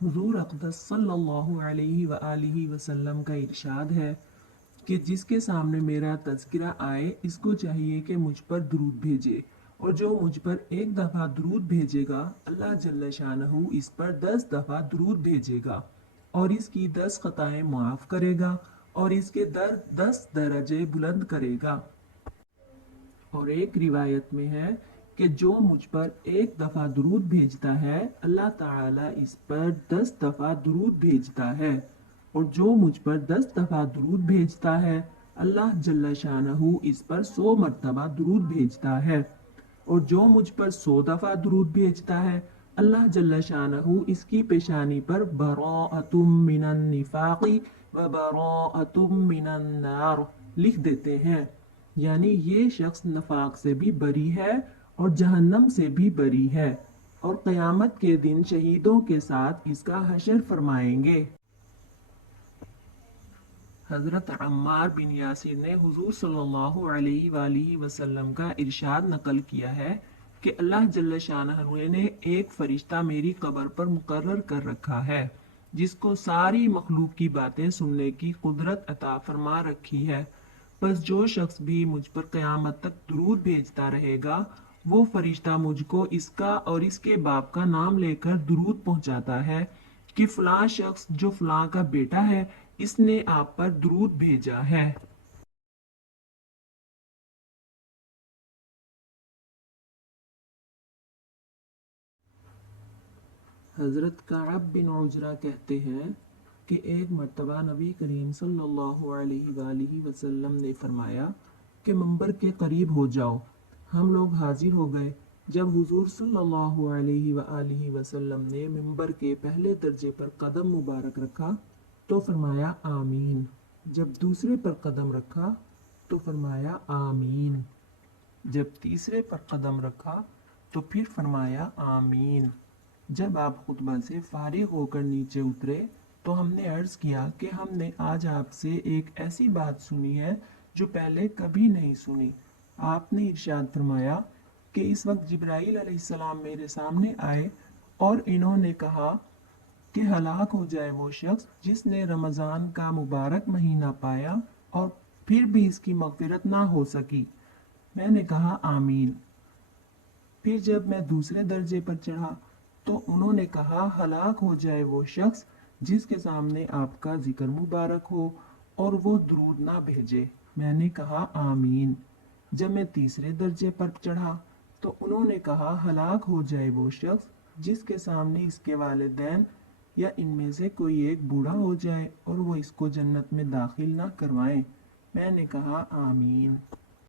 हुजूर अक़दस सल्लल्लाहु अलैहि वआलिहि वसल्लम का इरशाद है कि जिसके सामने मेरा तज़किरा आए इसको चाहिए कि मुझ पर दुरूद भेजे, और जो मुझ पर एक दफ़ा दुरूद भेजेगा अल्लाह जल्ल शानहू इस पर 10 दफ़ा दुरूद भेजेगा और इसकी 10 खताएं माफ़ करेगा और इसके 10 दर्जे बुलंद करेगा। और एक रिवायत में है कि जो मुझ पर एक दफ़ा दुरूद भेजता है अल्लाह ताला इस पर 10 दफ़ा दुरूद भेजता है, और जो मुझ पर 10 दफ़ा दुरूद भेजता है अल्लाह जल्ल शानहू इस पर 100 मरतबा दुरूद भेजता है, और जो मुझ पर 100 दफ़ा दुरूद भेजता है अल्लाह जल्ल शानहू इसकी पेशानी पर बराअतुम मिनन निफाक़ी व बराअतुम मिनन नार लिख देते हैं, यानी ये शख्स नफाक से भी बरी है और जहन्नम से भी बरी है, और क़यामत के दिन शहीदों के साथ इसका हशर फरमाएंगे। हज़रत अम्मार बिन यासिर ने हुजूर सल्लल्लाहु अलैहि वसल्लम का इरशाद नकल किया है कि अल्लाह जल्ल शानहू ने एक फरिश्ता मेरी कब्र पर मुकर्रर कर रखा है जिसको सारी मखलूक की बातें सुनने की कुदरत अता फरमा रखी है। बस जो शख्स भी मुझ पर क़यामत तक दुरूद भेजता रहेगा वो फरिश्ता मुझको इसका और इसके बाप का नाम लेकर दुरूद पहुंचाता है कि फलां शख्स जो फलां का बेटा है इसने आप पर दुरूद भेजा है। हज़रत काब बिन उजरा कहते हैं कि एक मर्तबा नबी करीम सल्लल्लाहु अलैहि वसल्लम ने फरमाया कि मंबर के करीब हो जाओ। हम लोग हाजिर हो गए। जब हुजूर सल्लल्लाहु अलैहि वसल्लम ने मंबर के पहले दर्जे पर कदम मुबारक रखा तो फरमाया आमीन। जब दूसरे पर कदम रखा तो फरमाया आमीन। जब तीसरे पर कदम रखा तो फिर फरमाया आमीन। जब आप खुतबा से फारिग होकर नीचे उतरे तो हमने अर्ज़ किया कि हमने आज आपसे एक ऐसी बात सुनी है जो पहले कभी नहीं सुनी। आपने इरशाद फरमाया कि इस वक्त जिब्राईल अलैहिस्सलाम मेरे सामने आए और इन्होंने कहा कि हलाक हो जाए वो शख्स जिसने रमज़ान का मुबारक महीना पाया और फिर भी इसकी मग़फ़िरत ना हो सकी। मैंने कहा आमीन। फिर जब मैं दूसरे दर्जे पर चढ़ा तो उन्होंने कहा हलाक हो जाए वो शख्स जिसके सामने आपका जिक्र मुबारक हो और वो दुरूद ना भेजे। मैंने कहा आमीन। जब मैं तीसरे दर्जे पर चढ़ा तो उन्होंने कहा हलाक हो जाए वो शख्स जिसके सामने इसके वालिदैन या इनमें से कोई एक बूढ़ा हो जाए और वो इसको जन्नत में दाखिल ना करवाएं। मैंने कहा आमीन।